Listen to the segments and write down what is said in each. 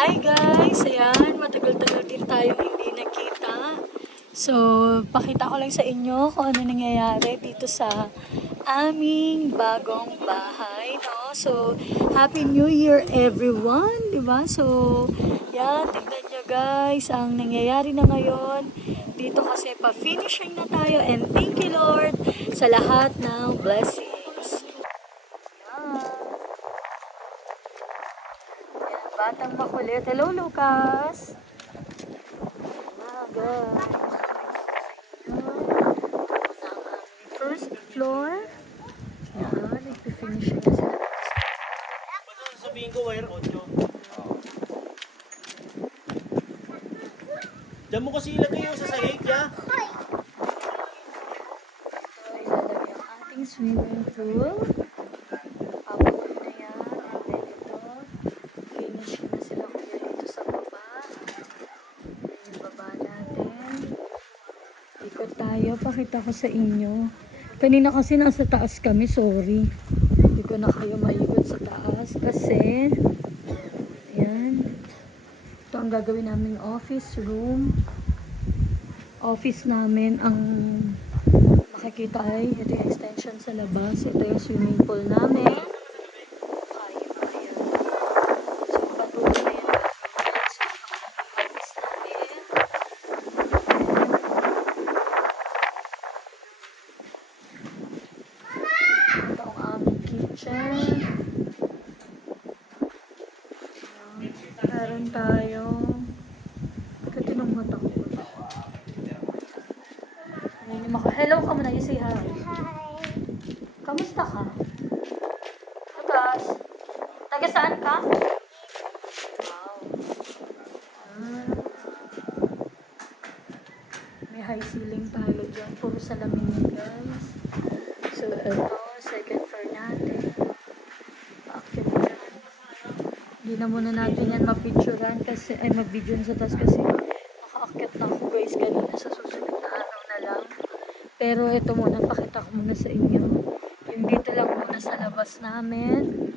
Hi guys! Ayan, matagal-tagal din tayo hindi nakita. So, pakita ko lang sa inyo kung ano nangyayari dito sa aming bagong bahay, no? So, Happy New Year everyone, di ba? So, yan, tignan nyo guys, ang nangyayari na ngayon. Dito kasi pa-finishing na tayo and thank you Lord sa lahat ng blessings. Yan. Batang makulit. Hello, Lucas! Guys. First floor. Yan, nagpi-finish na sila. Sabihin ko wire 8. Diyan mo kasi ilagay yung sa sahig, ya? So, ilalagay ang ating swimming pool. Upload na yan. And then ito, finish na sila kuya dito sa baba. Yung baba natin. Ikot tayo. Pakita ko sa inyo. Kanina kasi nasa taas kami. Sorry. Hindi ko na kayo maikot sa taas. Kasi, ayan. Ito ang gagawin namin office room. Office namin. Ang makikita ay ito yung extension sa labas. Ito yung swimming pool namin. Ayan. So, patuloy na yung office namin. Ito ang aming kitchen. Meron tayo. Katinong mata ko. Hello ka muna. You say hi. Kamusta ka? Lucas? Taga saan ka? Wow. May high ceiling tayo dyan. Puro salamin yun, guys. So, ito, second floor natin. Paakyat dyan. Hindi na muna natin yan mapicturean kasi, ay mag-videoan sa taas kasi nakaakyat na ako guys kanina sa susunod na araw na lang. Pero ito muna, pakita ko muna sa inyo. Yung dito lang muna sa labas namin.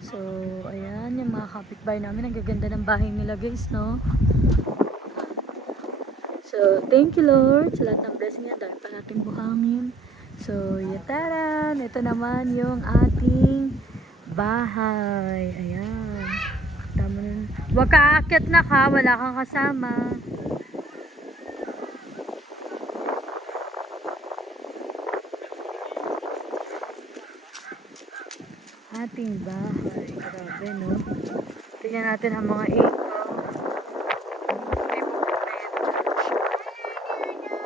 So, ayan, yung mga kapitbahay namin. Ang gaganda ng bahay nila guys, no? So, thank you Lord sa lahat ng blessing niya. Dahil pa nating buhangin. So, yataran! Ito naman yung ating bahay. Ayan. Tama na. Huwag ka aakyat na ka. Wala kang kasama. Ating bahay. Grabe, no? Tingnan natin ang mga ito.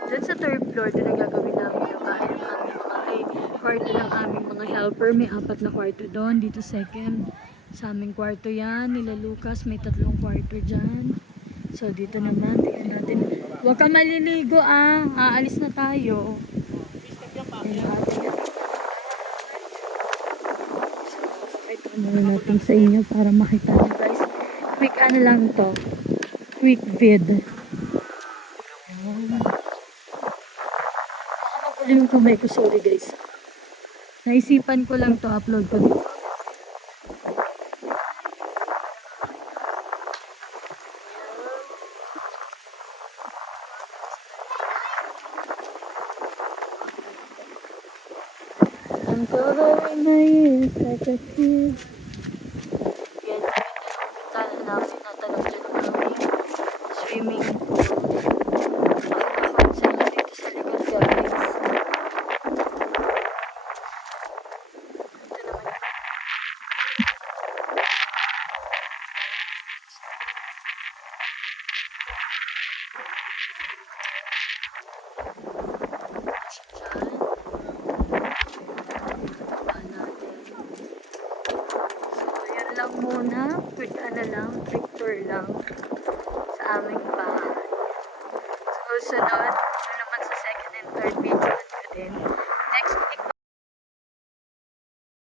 Diyan sa third floor, din ang gagawin namin yung bahay ng aming kwarto ng aming mga helper. May 4 na kwarto doon. Dito second. Sa aming kwarto yan. Nila Lucas, may 3 kwarto dyan. So, dito naman, tingnan natin. Huwag ka maliligo ah. Aalis na tayo. Ito muna natin sa inyo para makita nyo guys. Quick ano lang to. Quick vid. Yung kamay ko, sorry guys. Naisipan ko lang to upload ko dito. I'm covering my ears like a kid. Yan, tala namin natanong dyan ng aming swimming pool. Ako sa dito sa likod guys. Lang muna, quick ano lang, quick tour lang sa aming bahay. So, sunod, naman sa second and third video ko din.